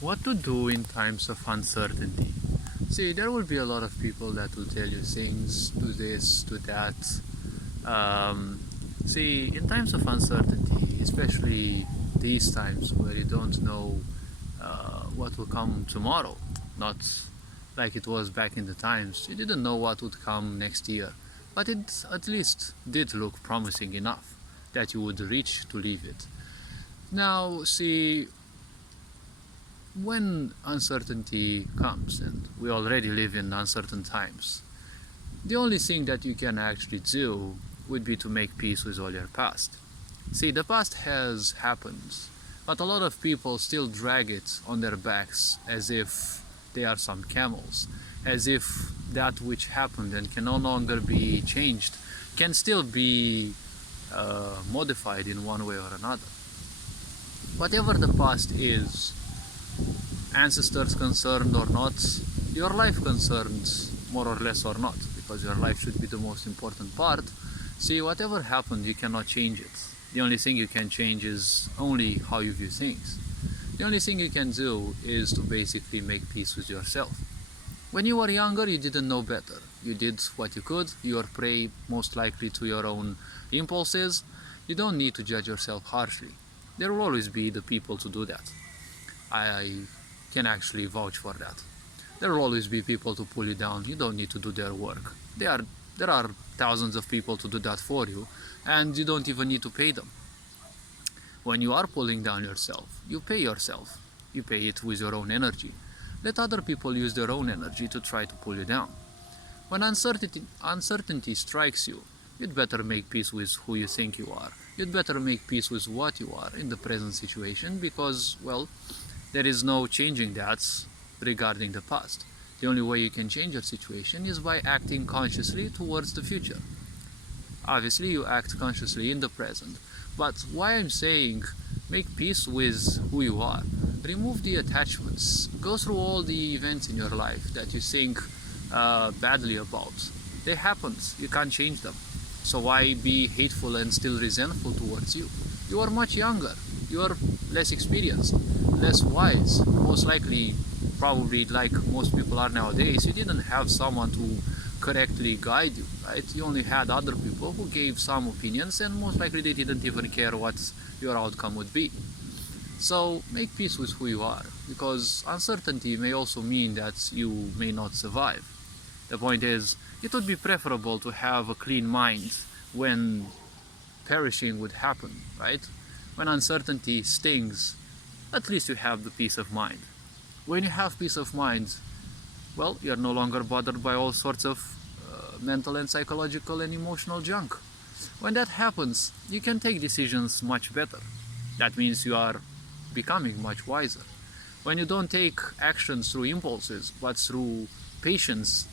What to do in times of uncertainty? See, there will be a lot of people that will tell you things, do this, do that. Um, See, in times of uncertainty, especially these times where you don't know what will come tomorrow, not like it was back in the times, you didn't know what would come next year, but it at least did look promising enough that you would reach to leave it. Now, see, when uncertainty comes, and we already live in uncertain times, the only thing that you can actually do would be to make peace with all your past. See, the past has happened, but a lot of people still drag it on their backs as if they are some camels, as if that which happened and can no longer be changed can still be modified in one way or another. Whatever the past is, ancestors concerned or not, your life concerned more or less or not, because your life should be the most important part. See, whatever happened, you cannot change it. The only thing you can change is only how you view things. The only thing you can do is to basically make peace with yourself. When you were younger, you didn't know better. You did what you could. You were prey most likely to your own impulses. You don't need to judge yourself harshly. There will always be the people to do that. I can actually vouch for that. There will always be people to pull you down. You don't need to do their work. There are thousands of people to do that for you, and you don't even need to pay them. When you are pulling down yourself, you pay yourself. You pay it with your own energy. Let other people use their own energy to try to pull you down. When uncertainty strikes you, you'd better make peace with who you think you are. You'd better make peace with what you are in the present situation because, well, there is no changing that regarding the past. The only way you can change your situation is by acting consciously towards the future. Obviously, you act consciously in the present, but why I'm saying make peace with who you are. Remove the attachments. Go through all the events in your life that you think badly about. They happened. You can't change them. So why be hateful and still resentful towards you? You are much younger. You are less experienced, less wise. Most likely, probably like most people are nowadays, you didn't have someone to correctly guide you, right? You only had other people who gave some opinions, and most likely they didn't even care what your outcome would be. So make peace with who you are, because uncertainty may also mean that you may not survive. The point is, it would be preferable to have a clean mind when perishing would happen, right? When uncertainty stings, at least you have the peace of mind. When you have peace of mind, well, you're no longer bothered by all sorts of mental and psychological and emotional junk. When that happens, you can take decisions much better. That means you are becoming much wiser. When you don't take actions through impulses, but through patience,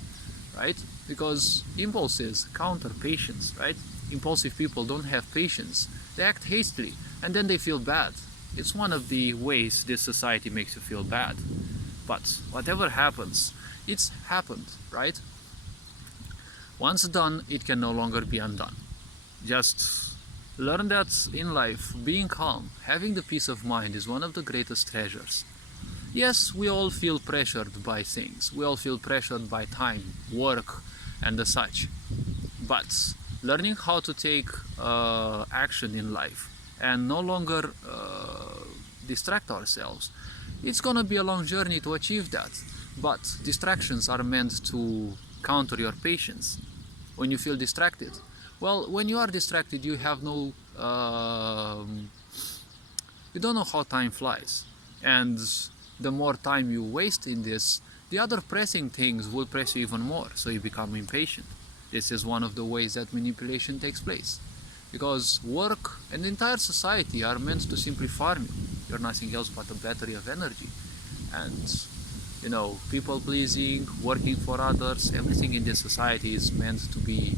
right? Because impulses counter patience, right? Impulsive people don't have patience. They act hastily, and then they feel bad. It's one of the ways this society makes you feel bad. But whatever happens, it's happened, right? Once done, it can no longer be undone. Just learn that in life, being calm, having the peace of mind is one of the greatest treasures. Yes, we all feel pressured by things. We all feel pressured by time, work, and the such. But learning how to take action in life and no longer distract ourselves, it's gonna be a long journey to achieve that. But distractions are meant to counter your patience. When you feel distracted, well, when you are distracted, you have no, you don't know how time flies, and the more time you waste in this, the other pressing things will press you even more, so you become impatient. This is one of the ways that manipulation takes place. Because work and the entire society are meant to simply farm you. You're nothing else but a battery of energy. And, people pleasing, working for others, everything in this society is meant to be,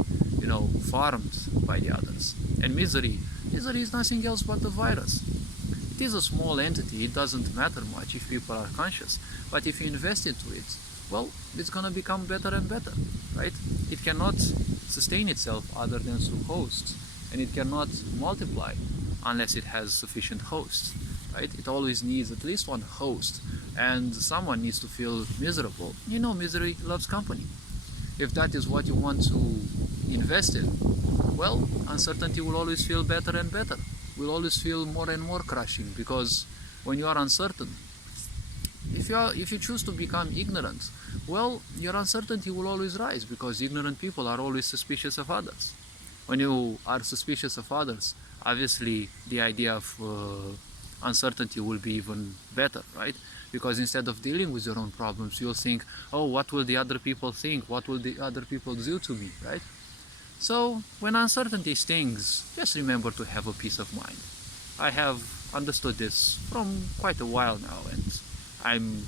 farmed by the others. And misery is nothing else but a virus. It is a small entity, it doesn't matter much if people are conscious. But if you invest into it, well, it's gonna become better and better, right? It cannot sustain itself other than through hosts, and it cannot multiply unless it has sufficient hosts. right? It always needs at least one host, and someone needs to feel miserable. You know, misery loves company. If that is what you want to invest in, well, uncertainty will always feel better and better. Will always feel more and more crushing, because when you are uncertain, if you choose to become ignorant, well, your uncertainty will always rise, because ignorant people are always suspicious of others. When you are suspicious of others, obviously the idea of uncertainty will be even better, right? Because instead of dealing with your own problems, you'll think, oh, what will the other people think? What will the other people do to me, right? So when uncertainty stings, just remember to have a peace of mind. I have understood this from quite a while now, and I'm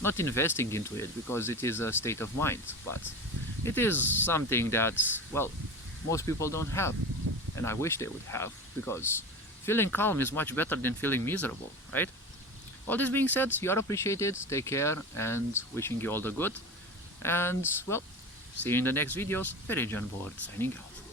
not investing into it because it is a state of mind, but it is something that, well, most people don't have, and I wish they would have, because feeling calm is much better than feeling miserable, right? All this being said, you are appreciated, take care, and wishing you all the good, and, well, see you in the next videos. Very John Board, signing out.